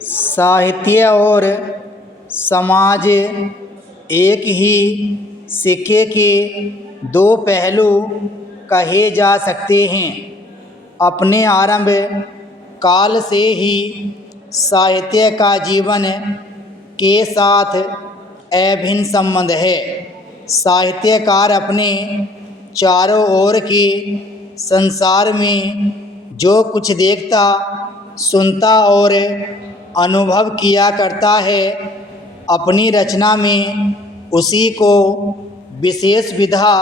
साहित्य और समाज एक ही सिक्के के दो पहलू कहे जा सकते हैं। अपने आरंभ काल से ही साहित्य का जीवन के साथ अभिन्न संबंध है। साहित्यकार अपने चारों ओर के संसार में जो कुछ देखता, सुनता और अनुभव किया करता है, अपनी रचना में उसी को विशेष विधा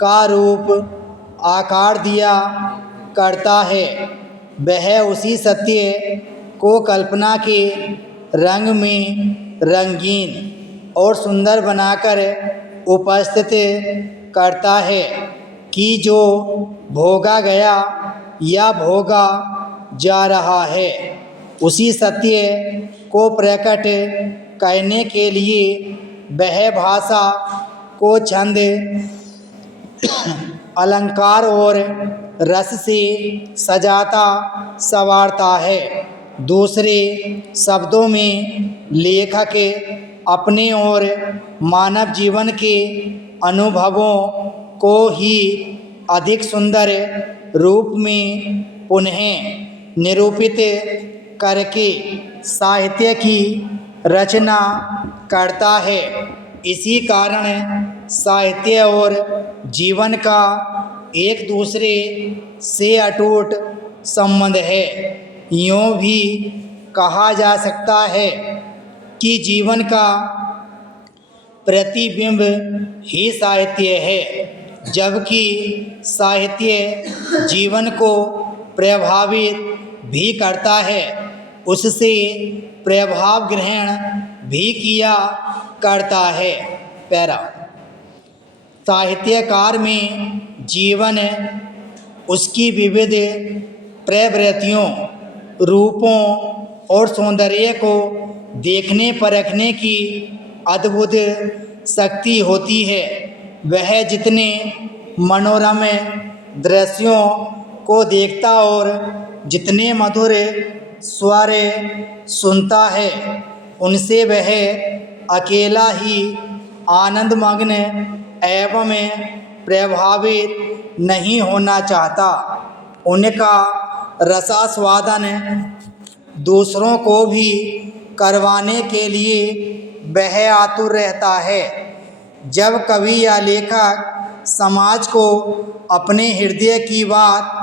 का रूप आकार दिया करता है। वह उसी सत्य को कल्पना के रंग में रंगीन और सुंदर बनाकर उपस्थित करता है कि जो भोगा गया या भोगा जा रहा है। उसी सत्य को प्रकट करने के लिए वह भाषा को छंद, अलंकार और रस से सजाता संवारता है। दूसरे शब्दों में लेखक अपने और मानव जीवन के अनुभवों को ही अधिक सुंदर रूप में पुनः निरूपित करके साहित्य की रचना करता है। इसी कारण साहित्य और जीवन का एक दूसरे से अटूट संबंध है। यूँ भी कहा जा सकता है कि जीवन का प्रतिबिंब ही साहित्य है, जबकि साहित्य जीवन को प्रभावित भी करता है, उससे प्रभाव ग्रहण भी किया करता है। पैरा साहित्यकार में जीवन उसकी विविध प्रवृत्तियों, रूपों और सौंदर्य को देखने परखने की अद्भुत शक्ति होती है। वह जितने मनोरम दृश्यों को देखता और जितने मधुर स्वर सुनता है, उनसे वह अकेला ही आनंदमग्न एवं प्रभावित नहीं होना चाहता। उनका रसास्वादन दूसरों को भी करवाने के लिए वह आतुर रहता है। जब कवि या लेखक समाज को अपने हृदय की बात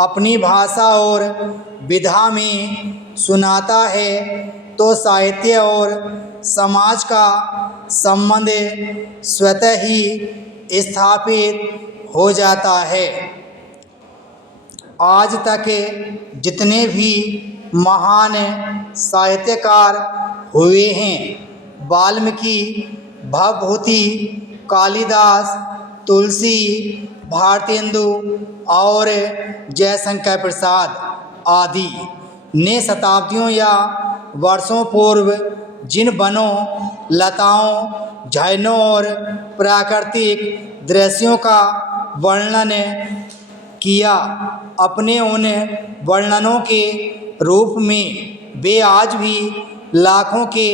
अपनी भाषा और विधा में सुनाता है, तो साहित्य और समाज का संबंध स्वतः ही स्थापित हो जाता है। आज तक जितने भी महान साहित्यकार हुए हैं, वाल्मीकि, भवभूति, कालिदास, तुलसी, भारतेंदु और जयशंकर प्रसाद आदि ने शताब्दियों या वर्षों पूर्व जिन वनों, लताओं, झरनों और प्राकृतिक दृश्यों का वर्णन किया, अपने उन वर्णनों के रूप में वे आज भी लाखों के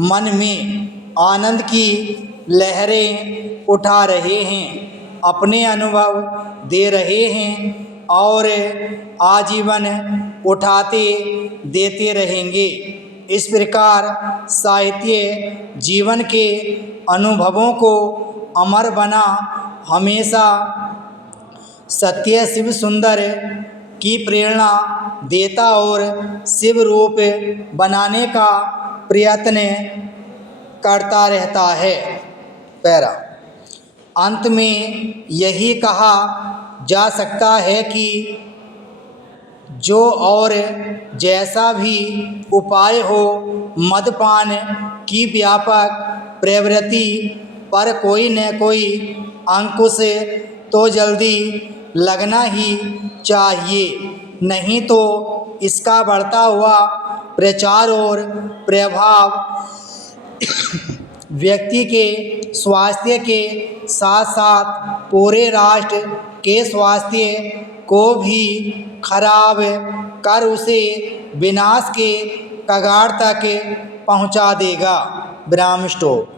मन में आनंद की लहरें उठा रहे हैं, अपने अनुभव दे रहे हैं और आजीवन उठाते देते रहेंगे। इस प्रकार साहित्य जीवन के अनुभवों को अमर बना हमेशा सत्य शिव सुंदर की प्रेरणा देता और शिव रूप बनाने का प्रयत्न करता रहता है। पैरा अंत में यही कहा जा सकता है कि जो और जैसा भी उपाय हो, मदपान की व्यापक प्रवृत्ति पर कोई न कोई अंकुश तो जल्दी लगना ही चाहिए, नहीं तो इसका बढ़ता हुआ प्रचार और प्रभाव व्यक्ति के स्वास्थ्य के साथ साथ पूरे राष्ट्र के स्वास्थ्य को भी खराब कर उसे विनाश के कगार तक पहुंचा देगा। विराम स्टॉप।